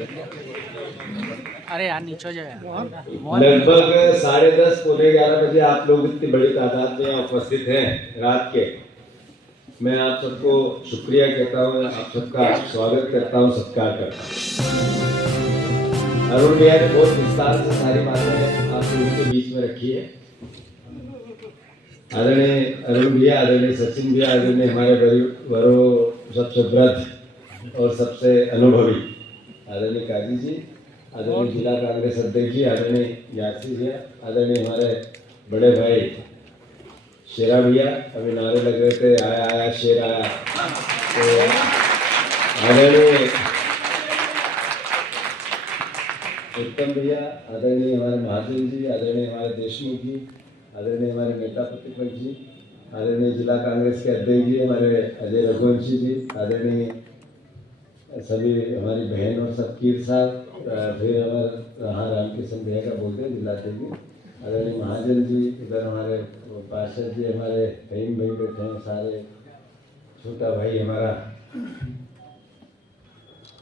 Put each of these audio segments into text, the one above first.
अरे यार नीचे जाए। लगभग 10:30 पौने 11 बजे आप लोग इतनी बड़ी तादाद में उपस्थित हैं रात के। मैं आप सबको शुक्रिया कहता हूँ, आप सबका स्वागत करता हूँ, सत्कार करता हूँ। अरुण भैया ने बहुत विस्तार से सारी बातें आप लोगों के बीच में रखी है। आदरणीय अरुण भैया, आदरणीय सचिन भैया, आदरणीय हमारे वरो सबसे वृद्ध और सबसे अनुभवी आदरणीय काजी जी, आदरणीय जिला कांग्रेस अध्यक्ष जी, आदरणीय यासी भैया, आदरणीय हमारे बड़े भाई शेरा भैया, अभी नारे लग रहे थे आया आया शेर आया, तो आदरणीय उत्तम भैया, आदरणीय हमारे महाजन जी, आदरणीय हमारे देशमुख जी, आदरणीय हमारे नेता प्रतिपक्ष जी, आदरणीय जिला कांग्रेस के अध्यक्ष जी हमारे अजय रघुवंशी जी, आदरणीय सभी हमारी बहन और सबकीर साहब, फिर हमारे रामकिशन भैया का बोलते हैं जिलाध्यक्ष, आदरणीय महाजन जी, इधर हमारे पार्षद जी हमारे कहीं भाई बैठे हैं, सारे छोटा भाई हमारा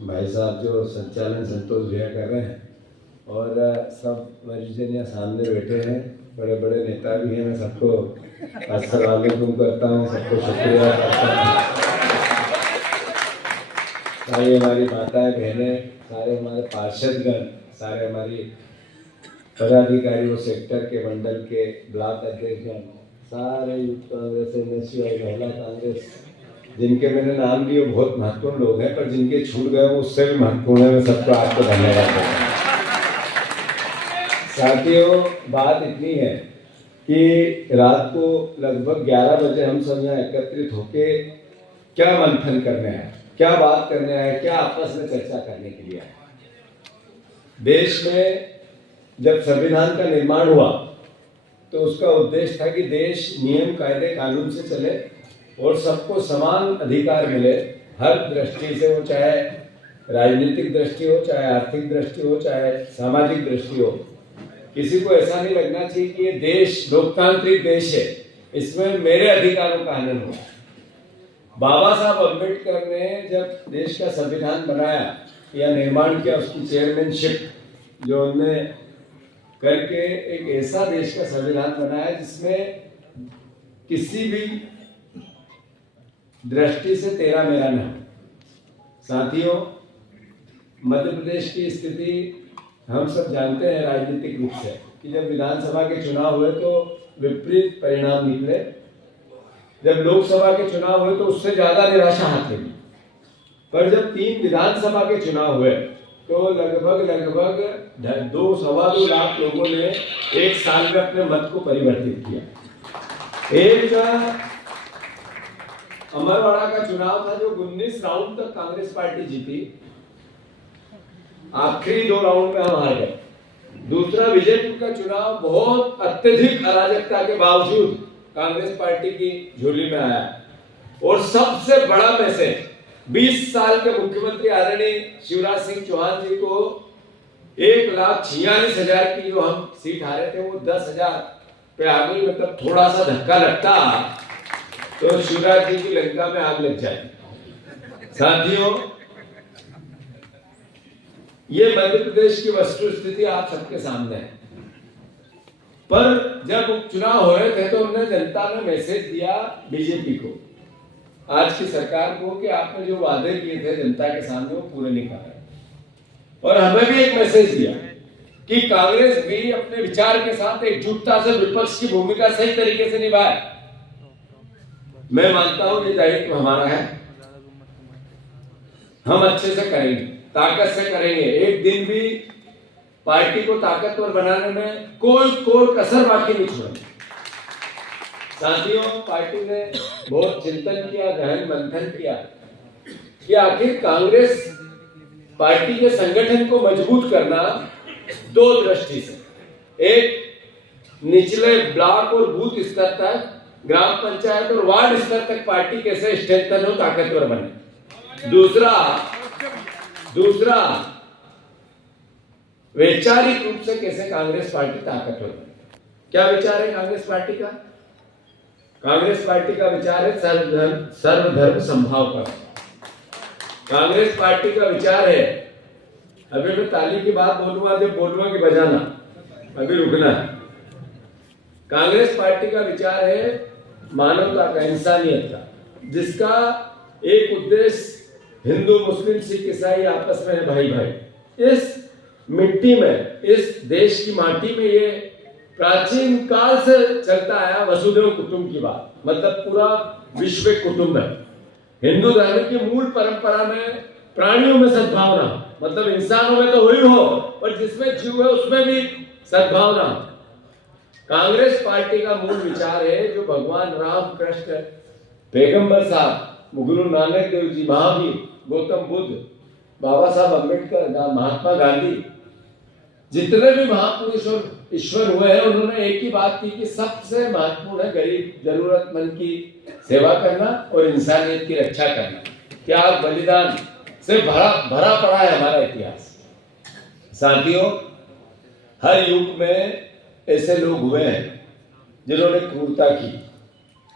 भाई साहब जो संचालन संतोष भैया कर रहे हैं, और सब वरिष्ठजन यहाँ सामने बैठे हैं, बड़े बड़े नेता भी हैं। मैं सबको अस्सलाम वालेकुम करता हूँ, सबको शुक्रिया करता हूँ। सारी हमारी माताएं बहनें, सारे हमारे पार्षदगण, सारे हमारी पदाधिकारी, सेक्टर के, मंडल के, ब्लॉक अध्यक्षगण, सारे यूथ कांग्रेस, एनएसयूआई, महिला कांग्रेस, जिनके मैंने नाम लिए बहुत महत्वपूर्ण लोग हैं, पर जिनके छूट गए वो उससे भी महत्वपूर्ण है। मैं सबको आपको धन्यवाद देता हूँ। साथियों, बात इतनी है कि रात को लगभग 11 बजे हम सब यहाँ एकत्रित होके क्या मंथन करने आए, क्या बात करने आए, क्या आपस में चर्चा करने के लिए आए। देश में जब संविधान का निर्माण हुआ तो उसका उद्देश्य था कि देश नियम कायदे कानून से चले और सबको समान अधिकार मिले, हर दृष्टि से, वो चाहे राजनीतिक दृष्टि हो, चाहे आर्थिक दृष्टि हो, चाहे सामाजिक दृष्टि हो। किसी को ऐसा नहीं लगना चाहिए कि ये देश लोकतांत्रिक देश है, इसमें मेरे अधिकारों का हनन हो। बाबा साहब अम्बेडकर ने जब देश का संविधान बनाया या निर्माण किया, उसकी चेयरमैनशिप जो उन्होंने करके एक ऐसा देश का संविधान बनाया जिसमें किसी भी दृष्टि से तेरा मेरा न हो। साथियों, मध्य प्रदेश की स्थिति हम सब जानते हैं राजनीतिक रूप से कि जब विधानसभा के चुनाव हुए तो विपरीत परिणाम निकले, जब लोकसभा के चुनाव हुए तो उससे ज्यादा निराशा हाथ लगी, पर जब 3 विधानसभा के चुनाव हुए तो लगभग 2-2.25 लाख लोगों ने एक साल में अपने मत को परिवर्तित किया। एक अमरवाड़ा का चुनाव था जो 19 राउंड तक कांग्रेस पार्टी जीती, आखिरी 2 राउंड में हम हार गए। दूसरा विजयपुर का चुनाव बहुत अत्यधिक अराजकता के बावजूद कांग्रेस पार्टी की झोली में आया, और सबसे बड़ा मैसेज 20 साल के मुख्यमंत्री आदरणीय शिवराज सिंह चौहान जी को 1,46,000 की जो हम सीट हारे थे वो 10,000 पे आ गई। मतलब थोड़ा सा धक्का लगता तो शिवराज जी की लंका में आग लग जाए। साथियों, ये मध्य प्रदेश की वस्तु स्थिति आप सबके सामने है। पर जब उपचुनाव हो रहे थे तो उन्होंने जनता ने मैसेज दिया बीजेपी को, आज की सरकार को, कि आपने जो वादे किए थे जनता के सामने वो पूरे नहीं कर रहे। और हमें भी एक मैसेज दिया कि कांग्रेस भी अपने विचार के साथ एकजुटता से विपक्ष की भूमिका सही तरीके से निभाए। मैं मानता हूं ये दायित्व हमारा है, हम अच्छे से करेंगे, ताकत से करेंगे। एक दिन भी पार्टी को ताकतवर बनाने में कोई कसर बाकी नहीं छोड़ेंगे। साथियों, पार्टी ने बहुत चिंतन किया, गहन मंथन किया कि आखिर कांग्रेस पार्टी के संगठन को मजबूत करना 2 दृष्टि से, एक निचले ब्लॉक और बूथ स्तर तक, ग्राम पंचायत और वार्ड स्तर तक पार्टी कैसे स्ट्रेंथन हो, ताकतवर बने। दूसरा वैचारिक रूप से कैसे कांग्रेस पार्टी ताकतवर बने। क्या विचार है कांग्रेस पार्टी का? कांग्रेस पार्टी का विचार है सर्वधर्म संभाव का। कांग्रेस पार्टी का विचार है अभी मैं ताली की बात बोलूंगा, जब बोलूंगा कि बजाना, अभी रुकना है। कांग्रेस पार्टी का विचार है मानवता का, इंसानियत का, जिसका एक उद्देश्य हिंदू मुस्लिम सिख ईसाई आपस में है भाई भाई। इस मिट्टी में, इस देश की माटी में ये प्राचीन काल से चलता आया वसुधैव कुटुंब की बात, मतलब पूरा विश्व एक कुटुंब है। हिंदू धर्म की मूल परंपरा में प्राणियों में सद्भावना, मतलब इंसानों में तो हुई हो, पर जिसमें जीव है उसमें भी सद्भावना। कांग्रेस पार्टी का मूल विचार है जो भगवान राम, कृष्ण, पैगंबर साहब, गुरु नानक देव जी, महावीर, गौतम बुद्ध, बाबा साहब अम्बेडकर, महात्मा गांधी, जितने भी महापुरुष और ईश्वर हुए हैं, उन्होंने एक ही बात की कि सबसे महत्वपूर्ण है गरीब जरूरतमंद की सेवा करना और इंसानियत की रक्षा करना। त्याग बलिदान से भरा पड़ा है हमारा इतिहास। साथियों, हर युग में ऐसे लोग हुए हैं जिन्होंने क्रूरता की,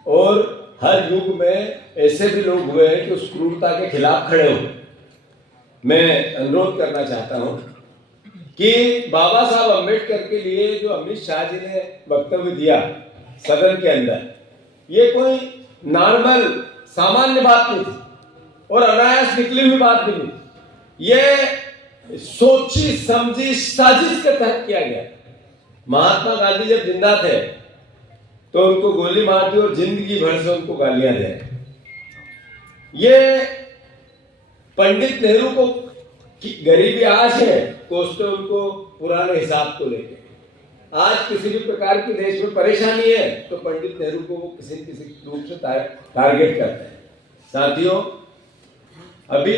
और हर युग में ऐसे भी लोग हुए हैं कि उस क्रूरता के खिलाफ खड़े हुए। मैं अनुरोध करना चाहता हूं कि बाबा साहब अम्बेडकर के लिए जो अमित शाह जी ने वक्तव्य दिया सदन के अंदर, ये कोई नॉर्मल सामान्य बात नहीं थी और अनायास निकली हुई बात भी नहीं थी। ये सोची समझी साजिश के तहत किया गया। महात्मा गांधी जब जिंदा थे तो उनको गोली मार दी और जिंदगी भर से उनको गालियां दे। ये पंडित नेहरू को गरीबी आज है कोसते उनको पुराने हिसाब को लेके। आज किसी भी प्रकार की देश में परेशानी है तो पंडित नेहरू को वो किसी रूप से टारगेट करते हैं। साथियों, अभी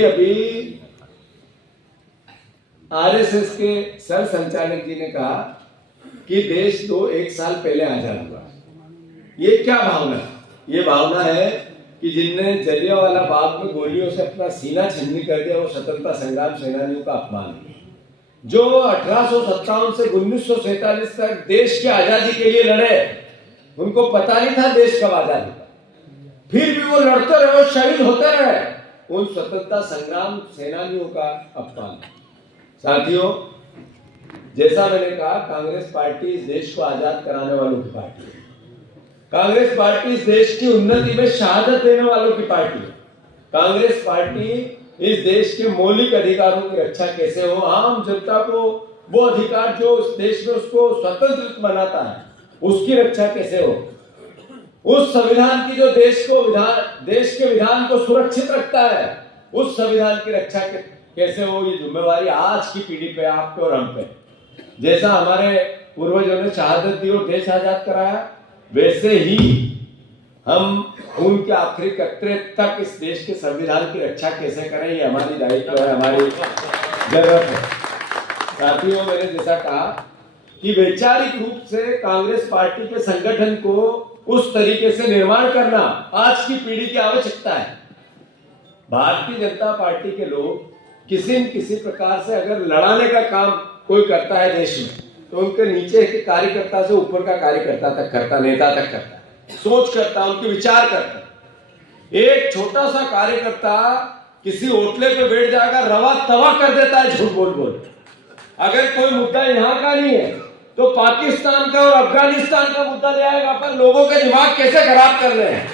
आरएसएस के सर संचालक जी ने कहा कि देश तो एक साल पहले आजाद हुआ। ये क्या भावना? ये भावना है कि जिनने जलियांवाला बाग में गोलियों से अपना सीना छीनी कर दिया वो स्वतंत्रता संग्राम सेनानियों का अपमान है। जो 1857 से 1947 तक देश की आजादी के लिए लड़े, उनको पता नहीं था देश कब आजादी का, फिर भी वो लड़ते रहे और शहीद होते रहे। उन स्वतंत्रता संग्राम सेनानियों का अपमान। साथियों, जैसा मैंने कहा, कांग्रेस पार्टी इस देश को आजाद कराने वालों की पार्टी है। कांग्रेस पार्टी इस देश की उन्नति में शहादत देने वालों की पार्टी है। कांग्रेस पार्टी इस देश के मौलिक अधिकारों की रक्षा कैसे हो, आम जनता को वो अधिकार जो उस देश में उसको स्वतंत्र बनाता है उसकी रक्षा कैसे हो, उस संविधान की जो देश के विधान को सुरक्षित रखता है उस संविधान की रक्षा कैसे हो, ये जिम्मेवारी आज की पीढ़ी पे, आप पे और हम पे। जैसा हमारे पूर्वजों ने शहादत दी और देश आजाद कराया, वैसे ही हम खून के आखिरी कतरे तक इस देश के संविधान की रक्षा कैसे करें, ये हमारी दायित्व है, हमारी जरूरत है। साथियों, मैंने जैसा कहा कि वैचारिक रूप से कांग्रेस पार्टी के संगठन को उस तरीके से निर्माण करना आज की पीढ़ी की आवश्यकता है। भारतीय जनता पार्टी के लोग किसी न किसी प्रकार से अगर लड़ाने का काम कोई करता है देश में, तो उनके नीचे के कार्यकर्ता से ऊपर का कार्यकर्ता तक करता, नेता तक करता, सोच करता, उनके विचार करता। एक छोटा सा कार्यकर्ता किसी होटले पे बैठ जाकर रवा तवा कर देता है झूठ बोल बोल। अगर कोई मुद्दा यहाँ का नहीं है तो पाकिस्तान का और अफगानिस्तान का मुद्दा ले आएगा, पर लोगों के दिमाग कैसे खराब कर रहे हैं,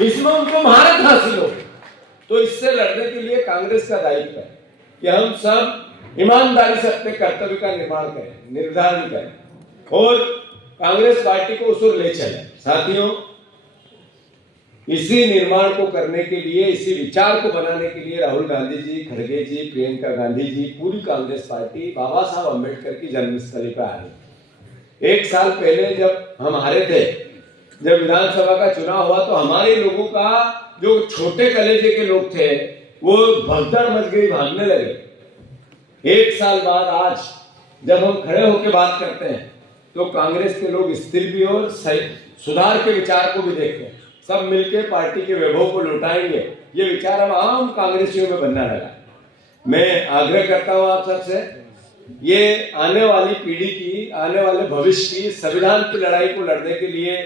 इसमें उनको महारत हासिल हो। तो इससे लड़ने के लिए कांग्रेस का दायित्व है कि हम सब ईमानदारी से अपने कर्तव्य का निर्माण करें, निर्धारण करें और कांग्रेस पार्टी को उस ओर ले चले। साथियों, इसी निर्माण को करने के लिए, इसी विचार को बनाने के लिए राहुल गांधी जी, खड़गे जी, प्रियंका गांधी जी, पूरी कांग्रेस पार्टी बाबा साहब अम्बेडकर की जन्मस्थली पर आ रही। एक साल पहले जब हम हारे थे, जब विधानसभा का चुनाव हुआ, तो हमारे लोगों का जो छोटे कलेजे के लोग थे वो भगदड़ मच गई, भागने लगे। एक साल बाद आज जब हम खड़े होकर बात करते हैं तो कांग्रेस के लोग स्थिर भी और सुधार के विचार को भी देखते हैं। सब मिलकर पार्टी के वैभव को लौटाएंगे, ये विचार अब आम कांग्रेसियों में बनना लगा। मैं आग्रह करता हूं आप सबसे, ये आने वाली पीढ़ी की, आने वाले भविष्य की संविधान की लड़ाई को लड़ने के लिए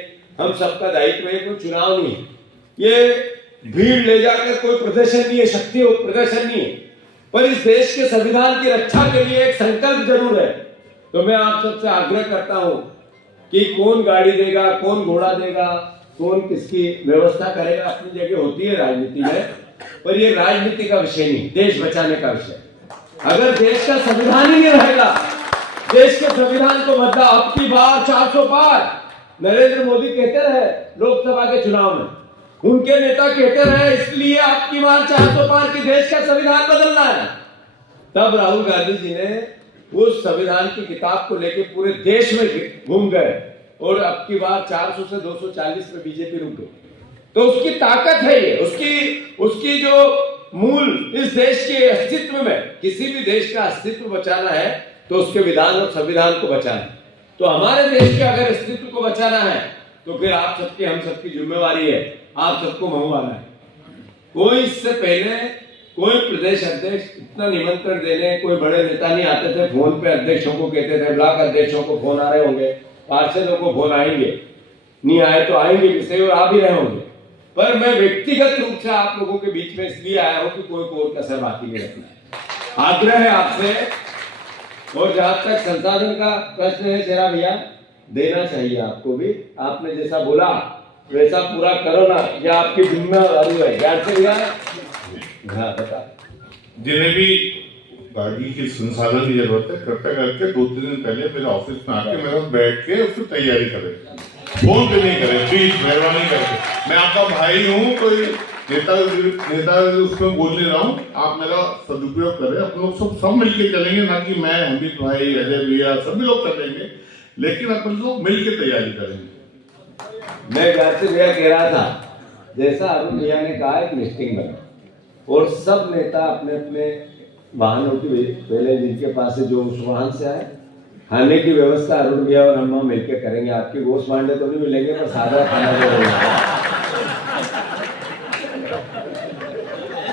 हम सबका दायित्व है। कोई चुनाव नहीं है, ये भीड़ ले जाकर कोई प्रदर्शन नहीं है, शक्ति प्रदर्शन नहीं है। पर इस देश के संविधान की रक्षा के लिए एक संकल्प जरूर है। तो मैं आप सबसे आग्रह करता हूं कि कौन गाड़ी देगा, कौन घोड़ा देगा, कौन किसकी व्यवस्था करेगा, अपनी जगह होती है राजनीति में, पर ये राजनीति का विषय नहीं, देश बचाने का विषय। अगर देश का संविधान ही नहीं रहेगा, देश के संविधान को बदला, अब की बार 400 पार नरेंद्र मोदी कहते रहे लोकसभा के चुनाव में, उनके नेता कहते रहे इसलिए आपकी बार 400 पार की देश का संविधान बदलना है। तब राहुल गांधी जी ने उस संविधान की किताब को लेकर पूरे देश में घूम गए और अब की बार 400 से 240 में बीजेपी रुक गई। तो उसकी ताकत है ये, उसकी जो मूल इस देश के अस्तित्व में, किसी भी देश का अस्तित्व बचाना है तो उसके विधान और संविधान को बचाना है। तो हमारे देश के अगर अस्तित्व को बचाना है तो फिर आप सबकी, हम सबकी जिम्मेवारी है, आप सबको महू आना है। कोई इससे पहले कोई प्रदेश अध्यक्ष इतना निमंत्रण देने, कोई बड़े नेता नहीं आते थे, फोन पे अध्यक्षों को कहते थे, ब्लॉक अध्यक्षों को फोन आ रहे होंगे, पार्षदों को फोन आएंगे, नहीं आए तो आएंगे भी सही और आ भी रहे होंगे। पर मैं व्यक्तिगत रूप से आप लोगों के बीच में इसलिए आया हूं कि कोई और कसर बाकी नहीं रखना। आग्रह है आपसे, और जहां तक संसाधन का प्रश्न है शेरा भैया, देना चाहिए आपको भी, आपने जैसा बोला वैसा पूरा करो ना, यह आपकी जिम्मेदारी है। याद से भैया, हाँ बता, जिन्हें भी गाड़ी की संसाधन की जरूरत है, कृपया करके 2-3 दिन पहले मेरे ऑफिस में आके मेरे साथ बैठ के उसकी तैयारी करें, फोन पे नहीं करें प्लीज, मेहरबानी करके। मैं आपका भाई हूँ, कोई नेता उसमें बोल नहीं रहा हूँ, आप मेरा सदुपयोग करें। अपन लोग सब मिलके चलेंगे, ना कि मैं, अमित भाई, अजय भैया, सभी लोग चलेंगे, लेकिन अपन लोग मिलके तैयारी करेंगे। मैं घर से भैया कह रहा था, जैसा अरुण भैया ने कहा, एक लिस्टिंग बना और सब नेता अपने अपने वाहनों की, पहले जिनके पास है जो उस वाहन से आए, खाने की व्यवस्था अरुण भैया और हम मिलकर करेंगे। आपके गोश्त मांडे तो नहीं मिलेंगे, पर सादा खाना जरूर।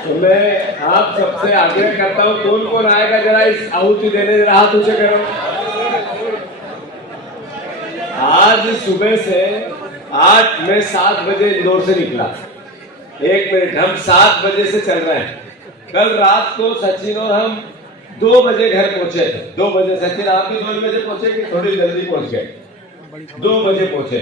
तो मैं आप सबसे आग्रह करता हूँ, कौन कौन आएगा जरा इस आहुति देने, जरा हाथ ऊंचे करो। आज सुबह से, आज मैं 7 बजे इंदौर से निकला, 1 मिनट, हम 7 बजे से चल रहे हैं। कल रात को सचिन और हम 2 बजे घर पहुंचे थे, 2 बजे। सचिन आप भी 2 बजे पहुंचे कि थोड़ी जल्दी पहुंच गए? 2 बजे पहुंचे।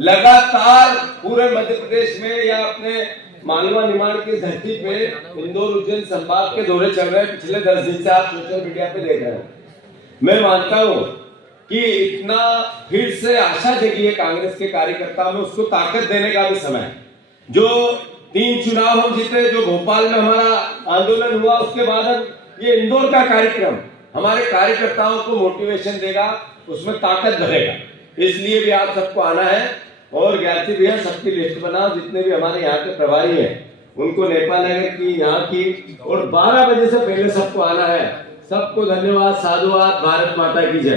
लगातार पूरे मध्य प्रदेश में या अपने मालवा निमाड़ की धरती पे इंदौर उज्जैन संभाग के दौरे चल रहे हैं पिछले 10 दिन से, आप सोशल मीडिया पे देख रहे हैं। मैं मानता हूं कि इतना फिर से आशा जगी है कांग्रेस के कार्यकर्ताओं में, उसको ताकत देने का भी समय है। जो 3 चुनाव हम जीते, जो भोपाल में हमारा आंदोलन हुआ, उसके बाद हम ये इंदौर का कार्यक्रम हमारे कार्यकर्ताओं को मोटिवेशन देगा, उसमें ताकत भरेगा। इसलिए भी आप सबको आना है। और ज्ञाति भैया सबकी लिस्ट बनाओ, जितने भी हमारे यहाँ के प्रभारी हैं उनको नेपाल नगर की, यहाँ की, और 12 बजे से पहले सबको आना है। सबको धन्यवाद, साधुवाद, भारत माता की जय।